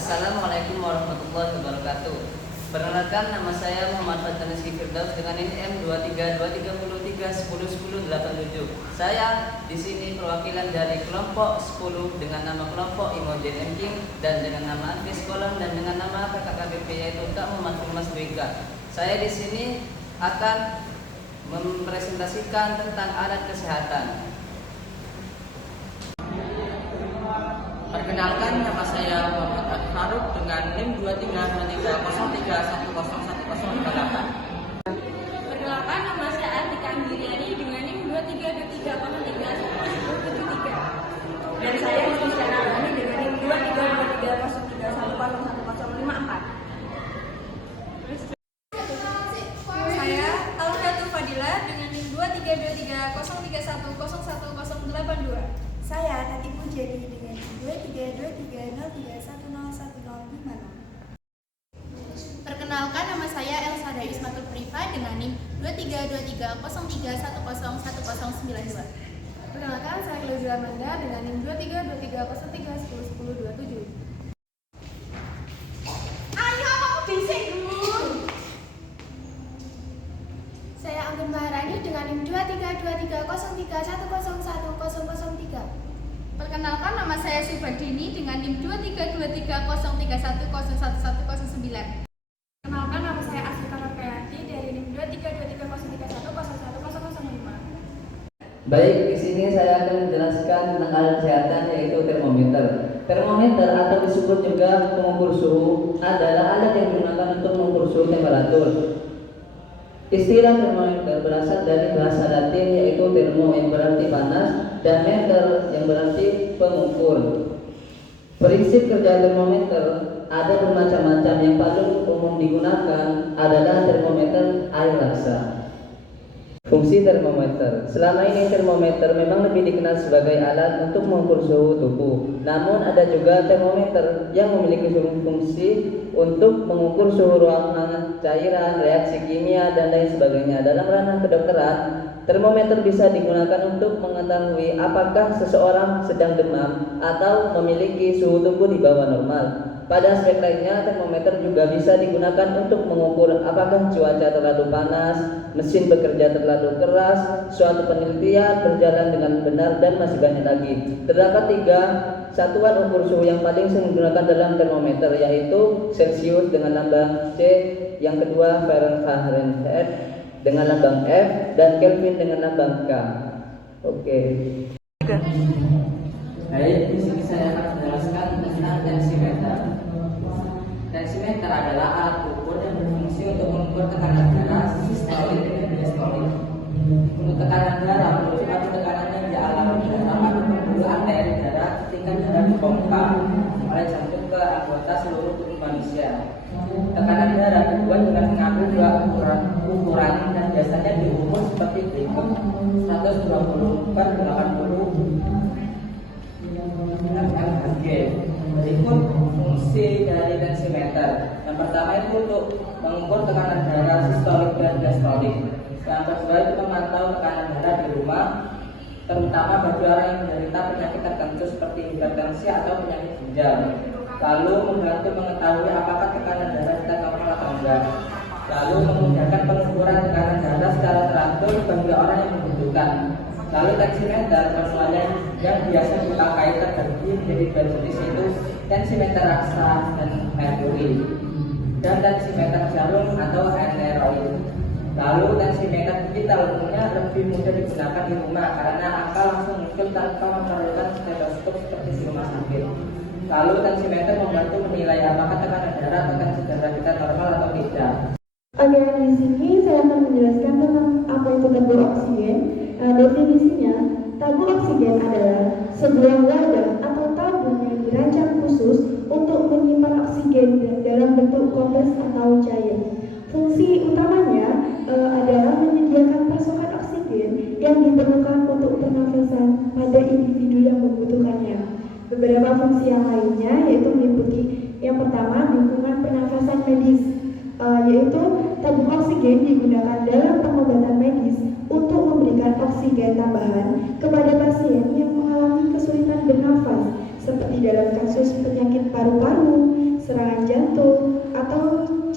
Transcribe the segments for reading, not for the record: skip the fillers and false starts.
Assalamualaikum warahmatullahi wabarakatuh. Perkenalkan, nama saya Muhammad Fathur Rizky Firdaus dengan NIM M23233101087. Saya di sini perwakilan dari kelompok 10 dengan nama kelompok Imogen M. King dan dengan nama Andri Sekolah dan dengan nama kakak KBP yaitu Kak Muhammad Firmas Dwika. Saya di sini akan mempresentasikan tentang alat kesehatan. Perkenalkan, nama saya Muhammad Al-Faruq dengan NIM 23230310101058. Perkenalkan, nama saya Atika Andiriani dengan NIM 2323031073. Dan saya Rizky Rani dengan NIM 232303101054. Saya Alfiatul Fadila dengan NIM 23230310101082. Saya Tati Pujadi dengan 23230310101056. Perkenalkan, nama saya Elsa Ismatul Priva dengan NIM 23230310101092. Perkenalkan, saya Glazia Amanda dengan NIM 23230310101027. Ayo, kamu bising dulu. Saya Anggun Maharani dengan NIM 23230310101003. Perkenalkan, nama saya Subadini dengan NIM 23230310111009. Perkenalkan, nama saya Asita Rakayati dari NIM 23230310101005. Baik, di sini saya akan menjelaskan tentang alat kesehatan yaitu termometer. Termometer atau disebut juga pengukur suhu adalah alat yang digunakan untuk mengukur suhu temperatur. Istilah termometer berasal dari bahasa Latin yaitu thermo yang berarti panas dan meter yang berarti pengukur. Prinsip kerja termometer ada bermacam-macam. Yang paling umum digunakan adalah termometer air laksa. Fungsi termometer. Selama ini termometer memang lebih dikenal sebagai alat untuk mengukur suhu tubuh. Namun ada juga termometer yang memiliki fungsi untuk mengukur suhu ruangan, cairan, reaksi kimia, dan lain sebagainya. Dalam ranah kedokteran, termometer bisa digunakan untuk mengetahui apakah seseorang sedang demam atau memiliki suhu tubuh di bawah normal. Pada aspek lainnya, termometer juga bisa digunakan untuk mengukur apakah cuaca terlalu panas, mesin bekerja terlalu keras, suatu penelitian berjalan dengan benar, dan masih banyak lagi. Terdapat 3 satuan ukur suhu yang paling sering digunakan dalam termometer, yaitu Celsius dengan lambang C, yang kedua Fahrenheit dengan lambang F, dan Kelvin dengan lambang K. Oke. Baik, di sini saya akan menjelaskan tentang tensimeter. Tensimeter adalah alat ukur yang berfungsi untuk mengukur tekanan darah sistolik dan diastolik. Untuk tekanan darah merupakan tekanan yang dialami pada pembuluh arteri darah ketika darah dipompa oleh jantung ke anggota seluruh tubuh manusia. Tekanan darah dibuat dengan mengambil 2 ukuran dan biasanya diukur seperti berikut: 120 per 80 mHg. Berikut fungsi dari tensimeter. Yang pertama itu untuk mengukur tekanan darah sistolik dan diastolik. Yang kedua itu memantau tekanan darah di rumah, terutama bagi orang yang menderita penyakit tertentu seperti hipertensi atau penyakit ginjal. Lalu membantu mengetahui apakah tekanan darah kita normal atau enggak. Lalu memudahkan pengukuran tekanan darah secara teratur bagi orang yang membutuhkan. Lalu tensimeter semuanya yang biasa dipakai terbagi menjadi 2 jenis, yaitu tensimeter raksa dan merkuri, dan tensimeter jarum atau aneroid. Lalu tensimeter digital umumnya lebih mudah digunakan di rumah karena angka langsung muncul tanpa memerlukan stetoskop seperti di rumah sakit. Lalu tensimeter membantu menilai apakah tekanan darah atau tensi darah kita normal atau tidak. Oke, di sini saya akan menjelaskan tentang apa itu tabung oksigen. Definisinya, tabung oksigen adalah sebuah wadah atau tabung yang dirancang khusus untuk menyimpan oksigen dalam bentuk kompres atau cair. Fungsi utamanya adalah menyediakan pasokan oksigen yang diperlukan untuk pernafasan pada individu yang membutuhkannya. Beberapa fungsi yang lainnya yaitu meliputi yang pertama, dukungan pernafasan medis, yaitu tabung oksigen digunakan dalam pengobatan medis untuk memberikan oksigen tambahan kepada pasien yang mengalami kesulitan bernafas, seperti dalam kasus penyakit paru-paru,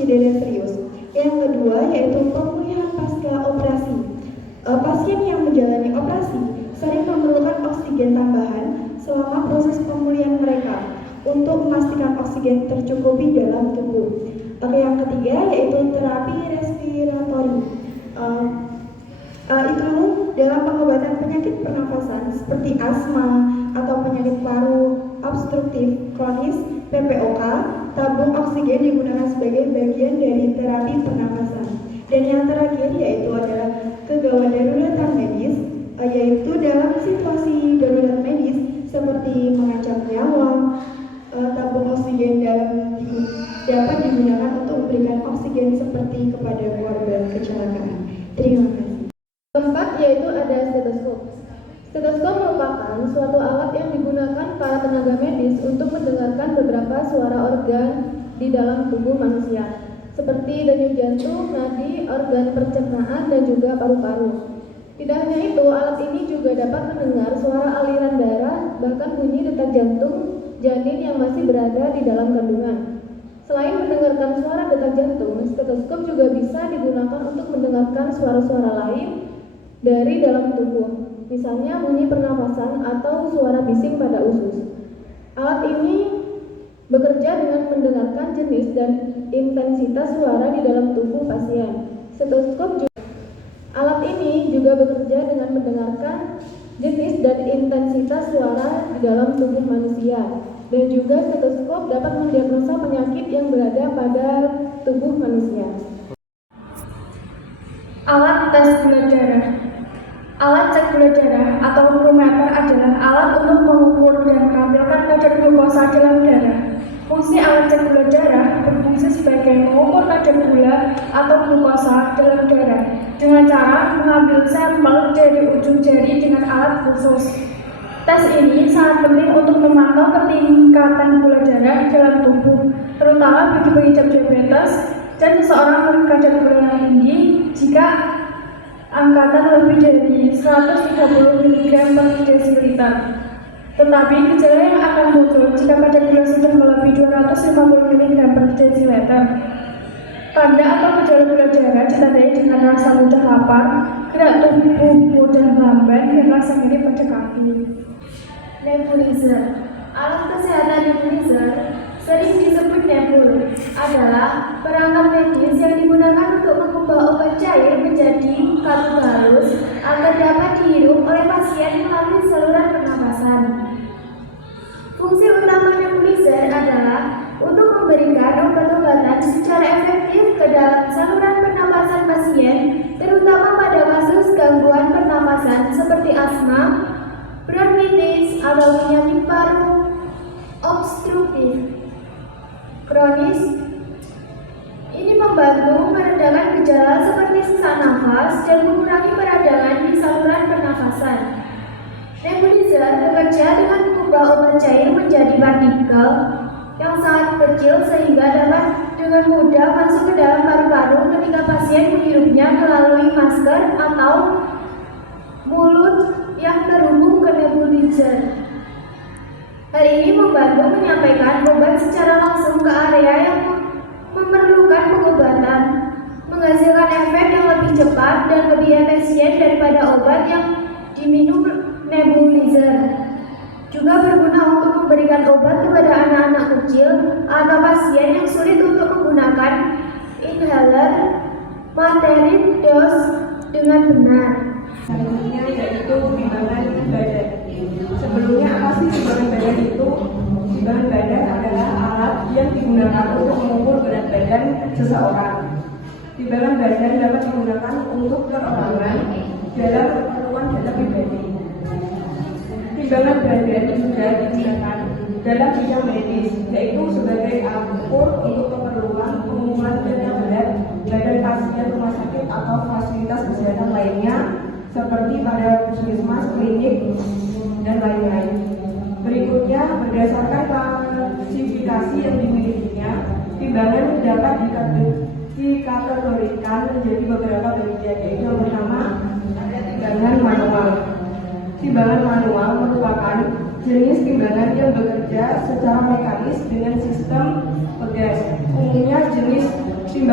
insiden yang serius. Yang kedua yaitu pemulihan pasca operasi. Pasien yang menjalani operasi sering memerlukan oksigen tambahan selama proses pemulihan mereka untuk memastikan oksigen tercukupi dalam tubuh. Yang ketiga yaitu terapi respiratori. Itu dalam pengobatan penyakit pernafasan seperti asma atau penyakit paru obstruktif kronis PPOK, tabung oksigen digunakan sebagai bagian dari terapi pernafasan. Dan yang terakhir yaitu adalah kegawat daruratan medis, yaitu dalam situasi darurat medis seperti mengancam nyawa, tabung oksigen dapat digunakan untuk memberikan oksigen seperti kepada korban kecelakaan. Terima kasih. Keempat yaitu ada stetoskop. Stetoskop merupakan suatu alat yang digunakan para tenaga medis untuk mendengarkan beberapa suara organ di dalam tubuh manusia, seperti denyut jantung, nadi, organ pencernaan, dan juga paru-paru. Tidak hanya itu, alat ini juga dapat mendengar suara aliran darah, bahkan bunyi detak jantung janin yang masih berada di dalam kandungan. Selain mendengarkan suara detak jantung, stetoskop juga bisa digunakan untuk mendengarkan suara-suara lain dari dalam tubuh, misalnya bunyi pernapasan atau suara bising pada usus. Alat ini bekerja dengan mendengarkan jenis dan intensitas suara di dalam tubuh pasien. Alat ini juga bekerja dengan mendengarkan jenis dan intensitas suara di dalam tubuh manusia. Dan juga stetoskop dapat mendiagnosa penyakit yang berada pada tubuh manusia. Alat tes gula darah. Alat cek gula darah atau glukometer adalah alat untuk mengukur dan menampilkan kadar glukosa dalam darah. Fungsi alat cek gula darah berfungsi sebagai mengukur kadar gula atau glukosa dalam darah dengan cara mengambil sampel dari ujung jari dengan alat khusus. Tes ini sangat penting untuk memantau ketingkatan gula darah dalam tubuh, terutama bagi pengidap diabetes dan seseorang dengan kadar gula yang tinggi jika angkatan lebih dari 130 mg per desiliter. Tetapi gejala yang akan muncul jika kadar gula sudah melebihi 250 mg per desiliter. Tanda atau gejala gula darah ditandai dengan rasa mudah lapar, gerak tubuh mudah lamban, dan rasa nyeri pada kaki. Nebulizer. Alat kesehatan nebulizer, sering disebut nebul, adalah perangkat medis yang digunakan untuk mengubah obat cair menjadi kabut halus agar dapat dihirup oleh pasien melalui saluran pernapasan. Fungsi utama nebulizer adalah untuk memberikan obat-obatan secara efektif ke dalam saluran pernapasan pasien, terutama pada kasus gangguan pernapasan seperti asma, bronkitis, atau penyakit paru obstruktif kronis. Ini membantu meredakan gejala seperti sesak nafas dan mengurangi peradangan di saluran pernafasan. Nebulizer bekerja dengan mengubah obat cair menjadi partikel yang sangat kecil sehingga dapat dengan mudah masuk ke dalam paru-paru ketika pasien menghirupnya melalui masker atau mulut yang terhubung ke nebulizer. Hal ini membantu menyampaikan obat secara langsung ke area yang memerlukan pengobatan, menghasilkan efek yang lebih cepat dan lebih efisien daripada obat yang diminum nebulizer. Juga berguna untuk memberikan obat kepada anak-anak kecil atau pasien yang sulit untuk menggunakan inhaler materi dos dengan benar. Selanjutnya yaitu timbangan badan. Sebelumnya apa sih timbangan badan itu? Timbangan badan adalah alat yang digunakan untuk mengukur berat badan seseorang. Timbangan badan dapat digunakan untuk perorangan dalam keperluan data pribadi. Timbangan badan juga digunakan dalam bidang medis, yaitu sebagai alat ukur untuk keperluan pengumuman berat badan pasien rumah sakit atau fasilitas kesehatan lainnya, seperti pada puskesmas, klinik, dan lain-lain. Berikutnya, berdasarkan klasifikasi yang dimilikinya, timbangan dapat dikategorikan menjadi beberapa bagian, yaitu yang pertama ada timbangan manual. Timbangan manual merupakan jenis timbangan yang bekerja secara mekanis dengan sistem pegas. Umumnya jenis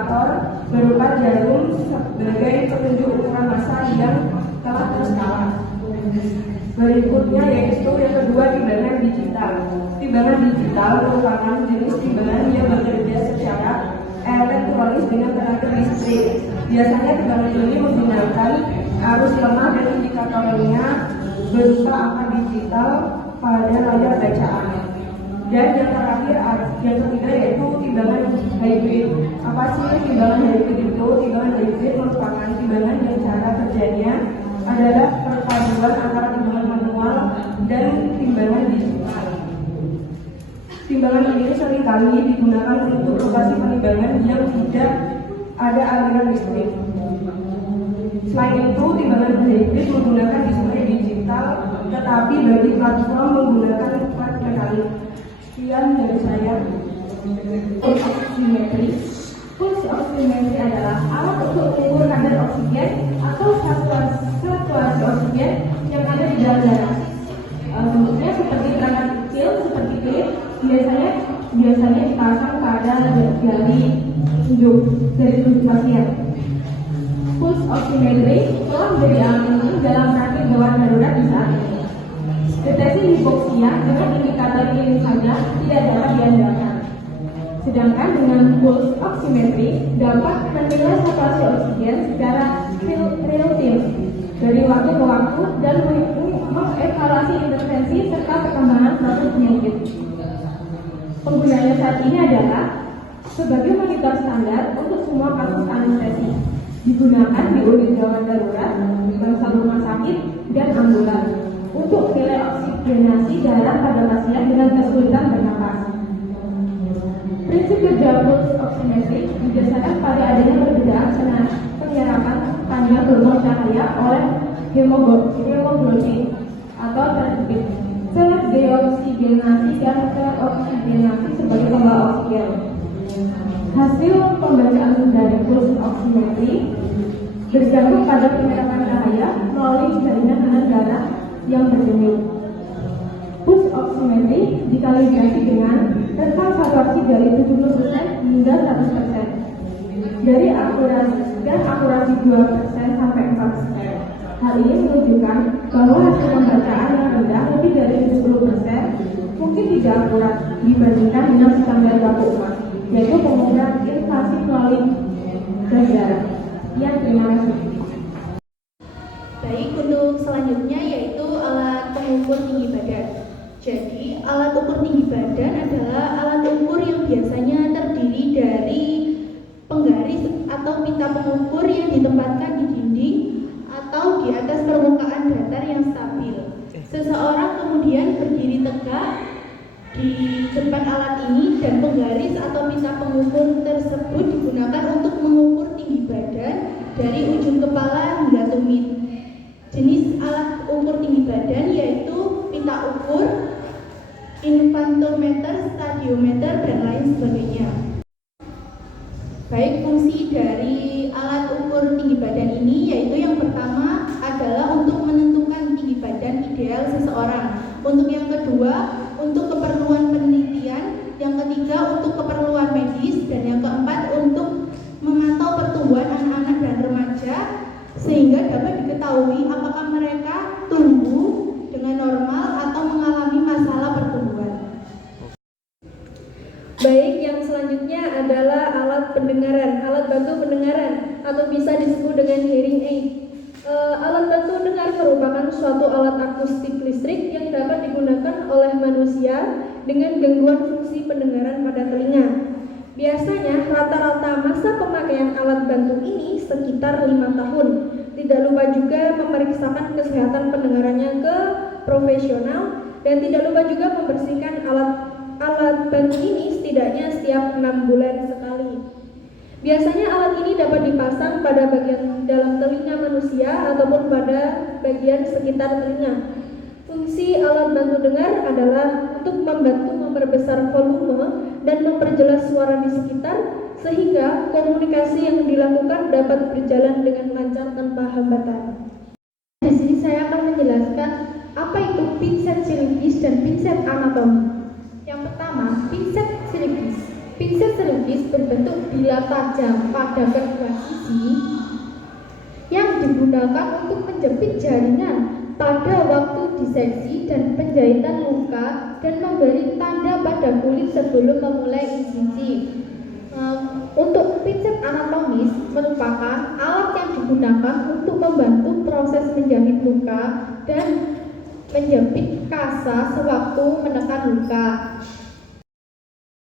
indikator berupa jarum sebagai petunjuk ukuran massa yang telah terskala. Berikutnya yaitu yang kedua, timbangan digital. Timbangan digital merupakan jenis timbangan yang bekerja secara elektronis dengan tenaga listrik. Biasanya timbangan ini menggunakan arus lemah dan indikatornya berupa angka digital pada layar bacaan. Dan yang terakhir, yang ketiga yaitu timbangan hybrid. Apa sih timbangan hybrid itu? Timbangan hybrid merupakan timbangan yang cara kerjanya adalah perpaduan antara timbangan manual dan timbangan digital. Timbangan ini seringkali digunakan untuk lokasi penimbangan yang tidak ada aliran listrik. Selain itu, timbangan hybrid menggunakan display digital, tetapi bagi platform menggunakan part mekanik. Sekian dari saya. Pulse oximetry. Pulse oximetry adalah alat untuk mengukur kadar oksigen atau saturasi oksigen yang ada di dalam darah. Bentuknya seperti perangkat kecil, seperti klip, biasanya dipasang pada jari tunjuk pasien. Pulse oximetry telah menjadi alat penting dalam praktik gawat darurat di saat ini. Deteksi hipoksia dengan indikator klinis saja tidak dapat diandalkan. Sedangkan dengan pulse oximetry dapat menilai saturasi oksigen secara real time dari waktu ke waktu dan mengevaluasi intervensi serta perkembangan proses penyakit. Penggunaannya saat ini adalah sebagai monitor standar untuk semua kasus anestesi. Digunakan di unit gawat darurat, bangsal rumah sakit, dan ambulan untuk menilai oksigenasi darah pada pasien dengan kesulitan bernapas. Prinsip kerja pulse oximetry didasarkan pada adanya perbedaan penyerapan panjang gelombang cahaya oleh hemoglobin atau terdeoksigenasi dan teroksigenasi sebagai pembawa oksigen. Hasil pembacaan dari pulse oximetry bergantung pada penyerapan cahaya melalui jaringan tekanan darah yang berdenyut. Pulse oximetry dikalibrasi dengan rentang saturasi dari 70% hingga 100%. Dari akurasi 2% sampai 4%. Hal ini menunjukkan bahwa hasil pembacaan yang rendah lebih dari 70% mungkin tidak akurat dibandingkan dengan standar baku emas, yaitu pengukuran invasi melalui gas darah. Sekian, terima kasih. Baik, untuk selanjutnya yaitu alat pengukur tinggi badan. Jadi, alat ukur tinggi badan adalah alat ukur yang biasanya terdiri dari penggaris atau pita pengukur yang ditempatkan di dinding atau di atas permukaan datar yang stabil. Seseorang kemudian berdiri tegak di depan alat ini dan penggaris atau pita pengukur tersebut digunakan untuk mengukur tinggi badan dari ujung kepala hingga tumit. Jenis alat ukur tinggi badan yaitu pita ukur, infantometer, stadiometer, dan lain sebagainya. Baik, fungsi dari alat ukur tinggi badan ini yaitu yang pertama adalah untuk menentukan tinggi badan ideal seseorang. Untuk yang kedua, untuk keperluan penelitian. Yang ketiga, untuk keperluan medis. Dan yang keempat, untuk memantau pertumbuhan anak-anak dan remaja sehingga dapat diketahui apakah mereka tumbuh dengan normal atau mengalami masalah pertumbuhan. Baik, yang selanjutnya adalah alat pendengaran, alat bantu pendengaran atau bisa disebut dengan hearing aid. Alat bantu dengar merupakan suatu alat akustik listrik yang dapat digunakan oleh manusia dengan gangguan fungsi pendengaran pada telinga. Biasanya rata-rata masa pemakaian alat bantu ini sekitar 5 tahun. Tidak lupa juga memeriksakan kesehatan pendengarannya ke profesional dan tidak lupa juga membersihkan alat bantu ini setidaknya setiap 6 bulan sekali. Biasanya alat ini dapat dipasang pada bagian dalam telinga manusia ataupun pada bagian sekitar telinga. Fungsi alat bantu dengar adalah untuk membantu memperbesar volume dan memperjelas suara di sekitar sehingga komunikasi yang dilakukan dapat berjalan dengan lancar tanpa hambatan. Di sini saya akan menjelaskan apa itu pinset silipis dan pinset anatomi. Yang pertama, pinset silipis. Pinset Pinset servis berbentuk bilah tajam pada kedua sisi yang digunakan untuk menjepit jaringan pada waktu diseksi dan penjahitan luka dan memberi tanda pada kulit sebelum memulai insisi. Untuk pinset anatomis merupakan alat yang digunakan untuk membantu proses menjahit luka dan menjepit kasa sewaktu menekan luka.